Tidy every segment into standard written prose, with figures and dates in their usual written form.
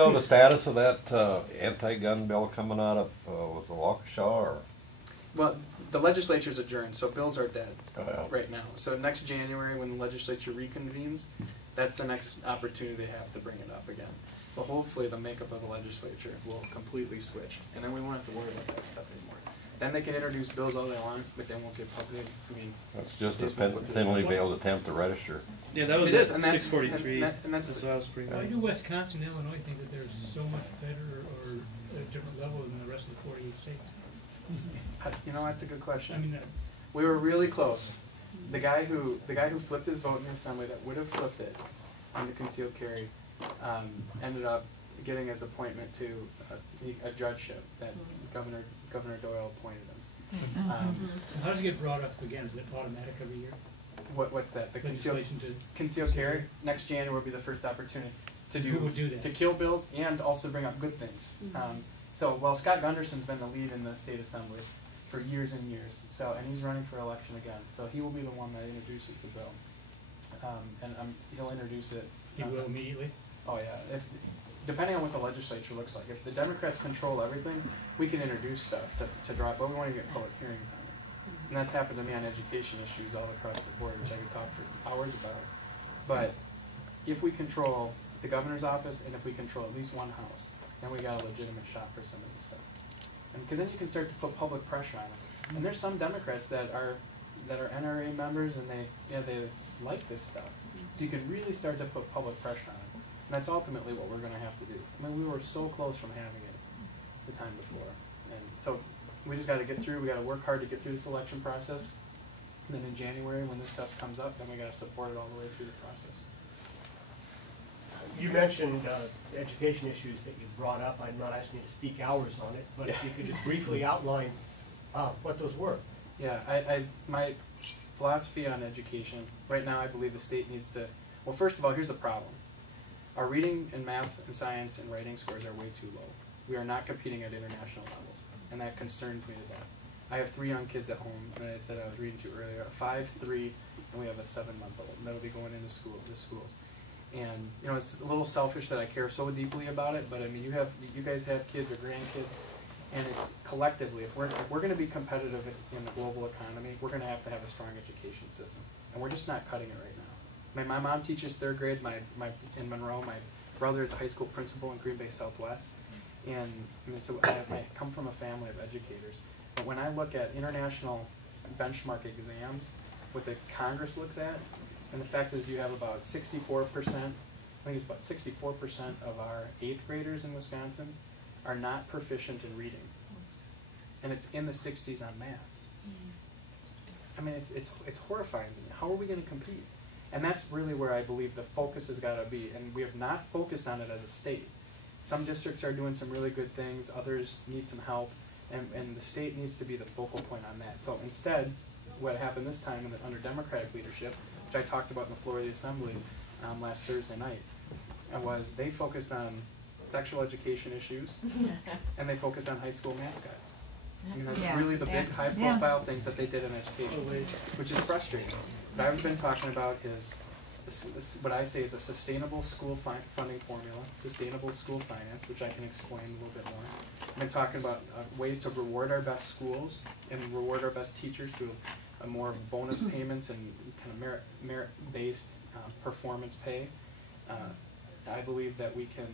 know the status of that anti-gun bill coming out of was it Waukesha or? Well, the legislature's adjourned, so bills are dead Yeah. right now. So next January, when the legislature reconvenes, that's the next opportunity they have to bring it up again. So hopefully the makeup of the legislature will completely switch, and then we won't have to worry about that stuff anymore. Then they can introduce bills all they want, but they won't get public. I mean, That's just a thinly veiled attempt to register. Yeah, that was it at is, and that's 643. and that's So that was pretty Why late. do Wisconsin and Illinois think that they're so much better or at a different level than the rest of the 48 states? you know, that's a good question. I mean, We were really close. The guy who flipped his vote in the assembly that would have flipped it on the concealed carry ended up getting his appointment to a judgeship that Governor Doyle appointed him. how does it get brought up again? Is it automatic every year? What's that? The Legislation to concealed carry. Next January will be the first opportunity to Who would do that? to kill bills and also bring up good things. So while Scott Gunderson's been the lead in the state assembly for years and years, so and he's running for election again, so he will be the one that introduces the bill, and he'll introduce it. he will immediately? Oh yeah, depending on what the legislature looks like. If the Democrats control everything, we can introduce stuff to drop, but we want to get public hearings on it. And that's happened to me on education issues all across the board, which I could talk for hours about. But if we control the governor's office and if we control at least one house, then we got a legitimate shot for some of this stuff. And because then you can start to put public pressure on it. And there's some Democrats that are NRA members and they like this stuff. So you can really start to put public pressure on it. And that's ultimately what we're going to have to do. I mean, we were so close from having it the time before. And so we just got to get through. We got to work hard to get through this election process. And then in January, when this stuff comes up, then we got to support it all the way through the process. You mentioned education issues that you brought up. I'm not asking you to speak hours on it, but if you could just briefly outline what those were. Yeah, my philosophy on education, right now I believe the state needs to, well, first of all, here's the problem. Our reading and math and science and writing scores are way too low. We are not competing at international levels, and that concerns me to death. I have 3 young kids at home, and I said I was reading to earlier, 5, 3, and we have a 7-month-old, and that'll be going into the schools. And you know, it's a little selfish that I care so deeply about it, but I mean, you guys have kids or grandkids, and it's collectively, if we're going to be competitive in the global economy, we're going to have a strong education system, and we're just not cutting it right now. I mean, my mom teaches 3rd grade in Monroe. My brother is a high school principal in Green Bay Southwest, and I mean, so I come from a family of educators. But when I look at international benchmark exams, what the Congress looks at, and the fact is you have about 64%, I think it's about 64% of our 8th graders in Wisconsin are not proficient in reading. And it's in the 60s on math. I mean, it's horrifying to me. How are we going to compete? And that's really where I believe the focus has got to be. And we have not focused on it as a state. Some districts are doing some really good things. Others need some help. And the state needs to be the focal point on that. So instead, what happened this time under Democratic leadership, which I talked about in the floor of the Assembly last Thursday night, was they focused on sexual education issues, and they focused on high school mascots. I mean, that's really the big high-profile things that they did in education, which is frustrating. What I've been talking about is what I say is a sustainable school funding formula, sustainable school finance, which I can explain a little bit more. I've been talking about ways to reward our best schools and reward our best teachers through more bonus payments and kind of merit-based performance pay. I believe that we can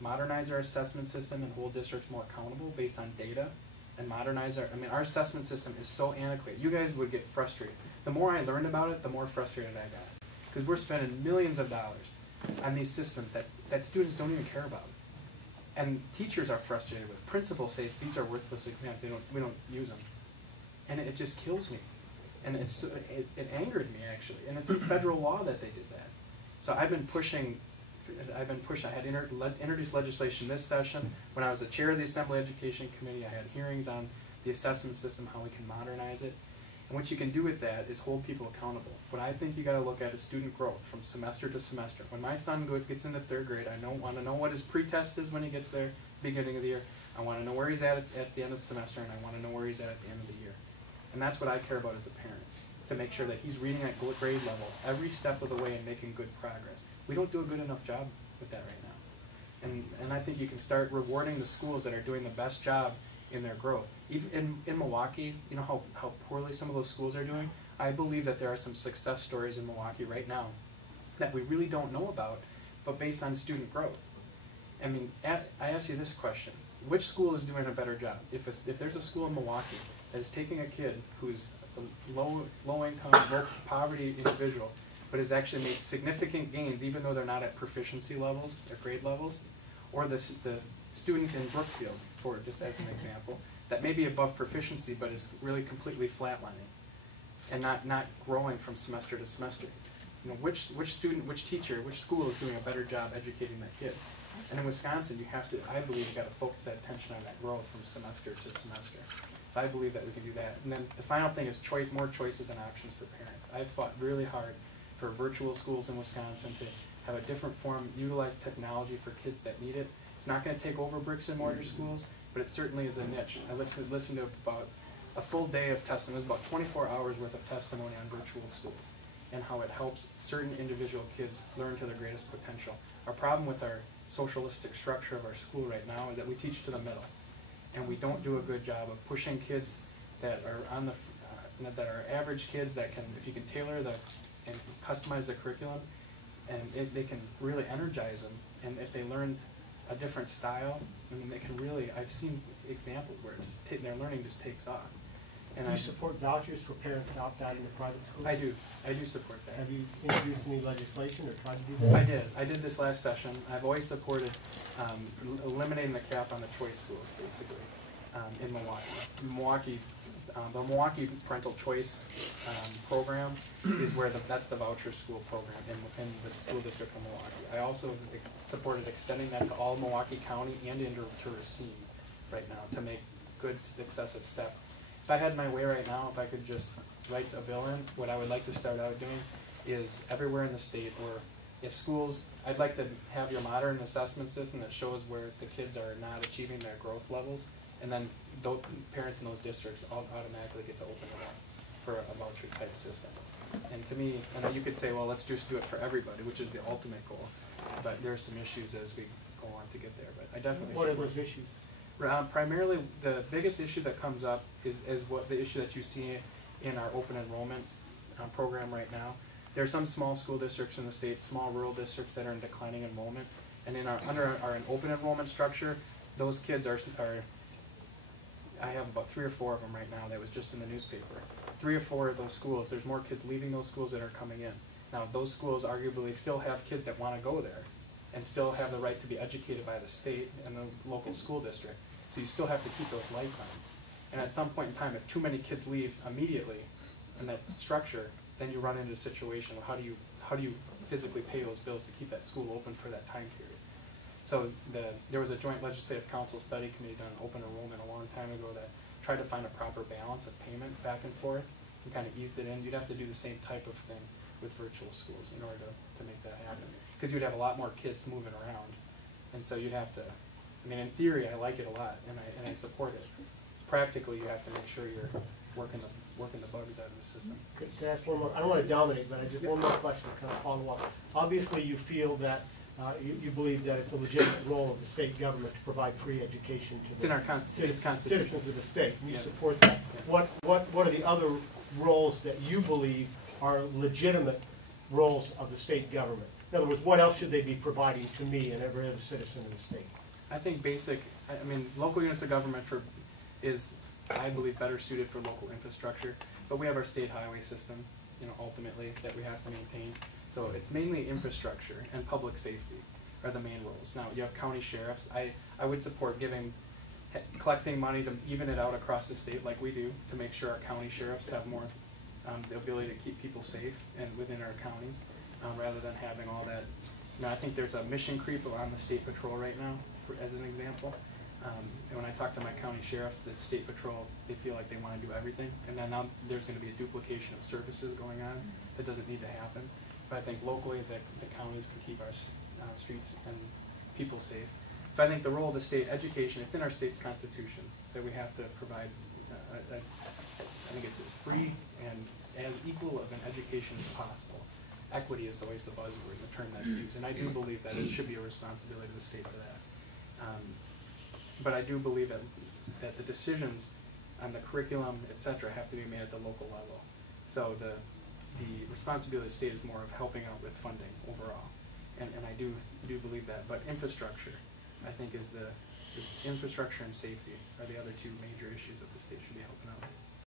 modernize our assessment system and hold districts more accountable based on data, and modernize our assessment system is so antiquated. You guys would get frustrated. The more I learned about it, the more frustrated I got. Because we're spending millions of dollars on these systems that students don't even care about. And teachers are frustrated with it. Principals say these are worthless exams, we don't use them. And it just kills me. And it angered me, actually. And it's in federal law that they did that. So I've been pushing. I had introduced legislation this session. When I was the chair of the Assembly Education Committee, I had hearings on the assessment system, how we can modernize it. And what you can do with that is hold people accountable. What I think you got to look at is student growth from semester to semester. When my son gets into 3rd grade, I want to know what his pre-test is when he gets there, beginning of the year. I want to know where he's at the end of the semester, and I want to know where he's at the end of the year. And that's what I care about as a parent, to make sure that he's reading at grade level every step of the way and making good progress. We don't do a good enough job with that right now. and I think you can start rewarding the schools that are doing the best job in their growth. Even in Milwaukee, you know how poorly some of those schools are doing? I believe that there are some success stories in Milwaukee right now that we really don't know about, but based on student growth. I mean, I ask you this question: which school is doing a better job? If there's a school in Milwaukee that is taking a kid who's a low income, low poverty individual, but has actually made significant gains even though they're not at proficiency levels or grade levels, or the student in Brookfield, for just as an example, that may be above proficiency but is really completely flatlining and not growing from semester to semester. You know, which student, which teacher, which school is doing a better job educating that kid? And in Wisconsin, you have to, I believe, you've got to focus that attention on that growth from semester to semester. So I believe that we can do that. And then the final thing is more choices and options for parents. I've fought really hard for virtual schools in Wisconsin to have a different form, utilize technology for kids that need it. It's not going to take over bricks and mortar schools, but it certainly is a niche. I listened to about a full day of testimony. It was about 24 hours worth of testimony on virtual schools and how it helps certain individual kids learn to their greatest potential. Our problem with our socialistic structure of our school right now is that we teach to the middle, and we don't do a good job of pushing kids that are on the that are average kids that can, if you can tailor and customize the curriculum, and they can really energize them. And if they learn a different style, I mean, they can really. I've seen examples where their learning just takes off. And Do you support vouchers for parents to opt out into private schools? I do support that. Have you introduced any legislation or tried to do that? I did this last session. I've always supported eliminating the cap on the choice schools, basically, in Milwaukee. The Milwaukee Parental Choice program is where that's the voucher school program in the school district of Milwaukee. I also supported extending that to all Milwaukee County and into Racine right now to make good successive steps. If I had my way right now, if I could just write a bill in, what I would like to start out doing is everywhere in the state, or if schools, I'd like to have your modern assessment system that shows where the kids are not achieving their growth levels, and then those parents in those districts automatically get to open it up for a voucher type system. And to me, and you could say, well, let's just do it for everybody, which is the ultimate goal, but there are some issues as we go on to get there. But I definitely What are those issues? Primarily, the biggest issue that comes up is what the issue that you see in our open enrollment program right now. There are some small school districts in the state, small rural districts that are in declining enrollment, and in under our open enrollment structure, those kids are. I have about 3 or 4 of them right now. That was just in the newspaper. 3 or 4 of those schools. There's more kids leaving those schools that are coming in. Now, those schools arguably still have kids that want to go there, and still have the right to be educated by the state and the local school district. So you still have to keep those lights on. And at some point in time, if too many kids leave immediately in that structure, then you run into a situation where how do you physically pay those bills to keep that school open for that time period? So there was a joint legislative council study committee done on open enrollment a long time ago that tried to find a proper balance of payment back and forth and kind of eased it in. You'd have to do the same type of thing with virtual schools in order to make that happen, because you'd have a lot more kids moving around, and so you'd have to. I mean, in theory, I like it a lot, and I support it. Practically, you have to make sure you're working the bugs out of the system. Could I ask one more? I don't want to dominate, but I just one more question to kind of follow up. Obviously, you feel that you believe that it's a legitimate role of the state government to provide free education to the citizens of the state. And you support that. Yeah. What are the other roles that you believe are legitimate roles of the state government? In other words, what else should they be providing to me and every other citizen of the state? I think local units of government is, I believe, better suited for local infrastructure. But we have our state highway system, ultimately, that we have to maintain. So it's mainly infrastructure and public safety are the main roles. Now, you have county sheriffs. I would support collecting money to even it out across the state like we do, to make sure our county sheriffs have more the ability to keep people safe and within our counties, rather than having all that. Now, I think there's a mission creep on the state patrol right now, as an example. And when I talk to my county sheriffs, the state patrol, they feel like they want to do everything. And then now there's going to be a duplication of services going on that doesn't need to happen. But I think locally the counties can keep our streets and people safe. So I think the role of the state education, it's in our state's constitution that we have to provide, I think it's free and as equal of an education as possible. Equity is always the buzzword, the term that's used. And I do believe that it should be a responsibility of the state for that. But I do believe that the decisions on the curriculum, et cetera, have to be made at the local level. So the responsibility of the state is more of helping out with funding overall. And I do believe that. But infrastructure, I think, is infrastructure and safety are the other two major issues that the state should be helping out with.